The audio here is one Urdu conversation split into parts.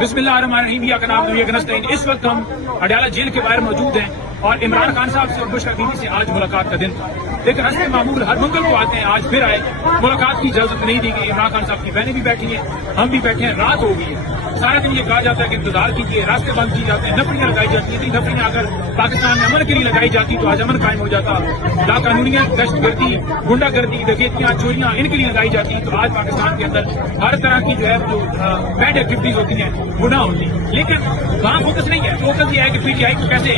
بسم اللہ الرحمن الرحیم یا کا نام نستعین۔ اس وقت ہم اڈیالہ جیل کے باہر موجود ہیں اور عمران خان صاحب سے اور بشرا بیوی سے آج ملاقات کا دن تھا، لیکن رسم معمول ہر منگل کو آتے ہیں، آج پھر آئے، ملاقات کی اجازت نہیں دی گئی۔ عمران خان صاحب کی بہنیں بھی بیٹھی ہیں، ہم بھی بیٹھے ہیں، رات ہو گئی ہے، سارا دن یہ کہا جاتا ہے کہ انتظار کیجیے، راستے بند کیے جاتے ہیں، نفریاں لگائی جاتی ہیں۔ نفریاں اگر پاکستان میں امن کے لیے لگائی جاتی تو آج امن قائم ہو جاتا۔ لا قانونیت، دہشت گردی، گنڈا گردی، ڈکیتیاں، چوریاں ان کے لیے لگائی جاتی تو آج پاکستان کے اندر ہر طرح کی جو ہے جو بیڈ ایکٹیویٹیز ہوتی ہیں وہ نہ ہوتی۔ لیکن وہاں فوکس نہیں ہے، فوکس یہ ہے کہ پی ٹی آئی کو کیسے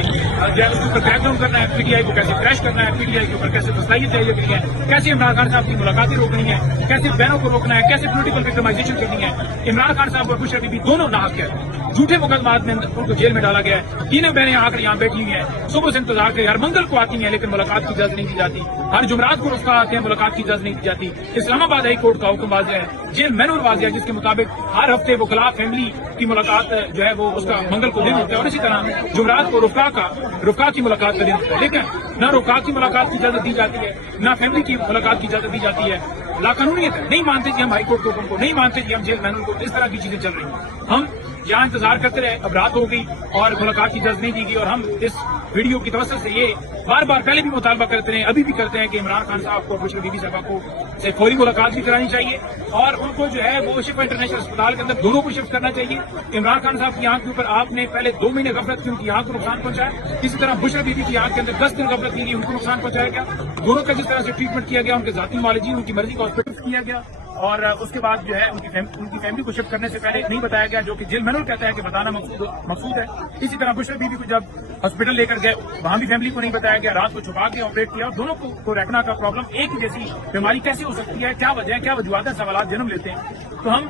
جو ہے اس کے اوپر کریک ڈاؤن کرنا ہے، پی ٹی آئی کو کیسے کریش کرنا ہے، پی ٹی آئی کے اوپر کیسے صلاحیت تیار کرنی ہے، کیسے عمران خان صاحب کی ملاقاتیں روکنی ہے، کیسے بہنوں کو روکنا ہے، کیسے پولیٹیکل وکٹمائزیشن کرنی ہے۔ عمران خان صاحب اور بشرا بیوی دونوں ناحق ہیں، جھوٹے مقدمات میں ان کو جیل میں ڈالا گیا ہے۔ تینوں بہنیں آ کر یہاں بیٹھی ہوئی ہیں، صبح سے انتظار کریں، ہر منگل کو آتی ہیں لیکن ملاقات کی اجازت نہیں دی جاتی۔ ہر جمعرات کو رفقا آتے ہیں، ملاقات کی اجازت نہیں دی جاتی۔ اسلام آباد ہائی کورٹ کا حکم واضح ہے، جیل مینول واضح ہے، جس کے مطابق ہر ہفتے وکلاء فیملی کی ملاقات جو ہے وہ اس کا منگل کو دن ہوتا ہے، اور اسی طرح جمعرات کو رفقا کی ملاقات کا دن ہوتا ہے۔ لیکن نہ رفقا کی ملاقات کی اجازت دی جاتی ہے، نہ فیملی کی ملاقات کی اجازت دی جاتی ہے۔ لا قانونیت ہے، نہیں مانتے جی ہم ہائی کورٹ کے حکم کو، نہیں مانتے جی ہم جیل مینول کو، اس طرح کی چیزیں چل رہی ہیں۔ ہم یہاں انتظار کرتے رہے، اب رات ہو گئی اور ملاقات کی اجازت نہیں دی گئی، اور ہم اس ویڈیو کی توسط سے یہ بار بار پہلے بھی مطالبہ کرتے رہے، ابھی بھی کرتے ہیں کہ عمران خان صاحب کو اور بشرا بیوی صاحبہ کو سے فوری ملاقات بھی کرانی چاہیے، اور ان کو جو ہے وہ شفا انٹرنیشنل اسپتال کے اندر دونوں کو شفٹ کرنا چاہیے۔ عمران خان صاحب کی آنکھ کے اوپر آپ نے پہلے 2 مہینے غفلت کی، ان کی آنکھ کو نقصان پہنچایا، اسی طرح بشرا بیوی کی آنکھ کے اندر 10 دن غفلت کی گئی، ان کو نقصان پہنچایا گیا۔ دونوں کا جس طرح سے ٹریٹمنٹ کیا گیا، ان کے ذاتی معالجین، ان کی مرضی کا ہاسپٹل کیا گیا، اور اس کے بعد جو ہے ان کی فیملی کو شفٹ کرنے سے پہلے نہیں بتایا گیا، جو کہ جیل مینول کہتا ہے کہ بتانا مقصود ہے۔ اسی طرح بشرا بیوی کو جب ہاسپٹل لے کر گئے وہاں بھی فیملی کو نہیں بتایا گیا، رات کو چھپا کے آپریٹ کیا، اور دونوں کو ریٹنا کا پرابلم ایک ہی جیسی بیماری کیسے ہو سکتی ہے، کیا وجہ ہے، کیا وجوہات ہیں، سوالات جنم لیتے ہیں۔ تو ہم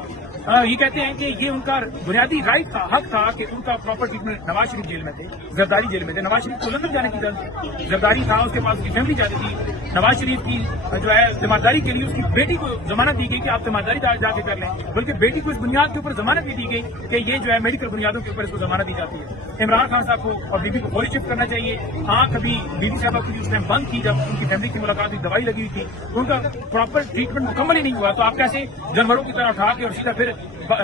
یہ کہتے ہیں کہ یہ ان کا بنیادی رائٹ تھا، حق تھا کہ ان کا proper treatment. Nawaz Sharif jail میں تھے، زرداری جیل میں تھے، نواز شریف کو لندن جانے کی زرداری تھا، اس کے پاس اس کی فیملی جاتی تھی۔ نواز شریف کی جو ہے ذمہ کی لیے اس کی بیٹی کو ضمانت دی گئی کہ آپ ذمہ داری جا کے کر لیں، بلکہ بیٹی کو اس بنیاد کے اوپر ضمانت بھی دی گئی کہ یہ جو ہے میڈیکل بنیادوں کے اوپر اس کو ضمانت دی جاتی ہے۔ عمران خان صاحب کو اور بیوی کو فوری شفٹ کرنا چاہیے۔ آنکھ ابھی بیوی صاحبہ کی اس ٹائم بند کی، جب ان کی فیملی کی ملاقات ہوئی، دوائی لگی ہوئی تھی، ان کا پراپر ٹریٹمنٹ مکمل ہی نہیں ہوا، تو آپ کیسے جانوروں کی طرح اٹھا کے اور سیدھا پھر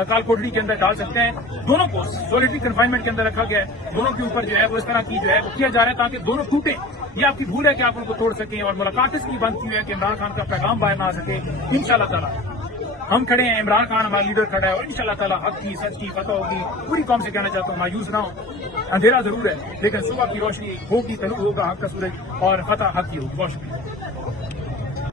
کال کوٹڑی کے اندر ڈال سکتے ہیں؟ دونوں کو سولیٹری کنفائنمنٹ کے اندر رکھا گیا ہے، دونوں کے اوپر جو ہے وہ اس طرح کی جو ہے وہ کیا جا رہا ہے تاکہ دونوں ٹوٹیں۔ یہ آپ کی بھول ہے کہ آپ ان کو توڑ سکیں، اور ملاقات اس کی بند کی ہوئی ہے کہ عمران خان کا پیغام باہر نہ آ سکے۔ انشاءاللہ تعالیٰ ہم کھڑے ہیں، عمران خان ہمارا لیڈر کھڑا ہے، اور انشاءاللہ تعالیٰ حق کی، سچ کی فتح ہوگی۔ پوری قوم سے کہنا چاہتا ہوں مایوس نہ ہو، اندھیرا ضرور ہے لیکن صبح کی روشنی ہوگی، طلوع ہوگا حق کا سورج، اور فتح حق کی ہوگی۔ بہت شکریہ۔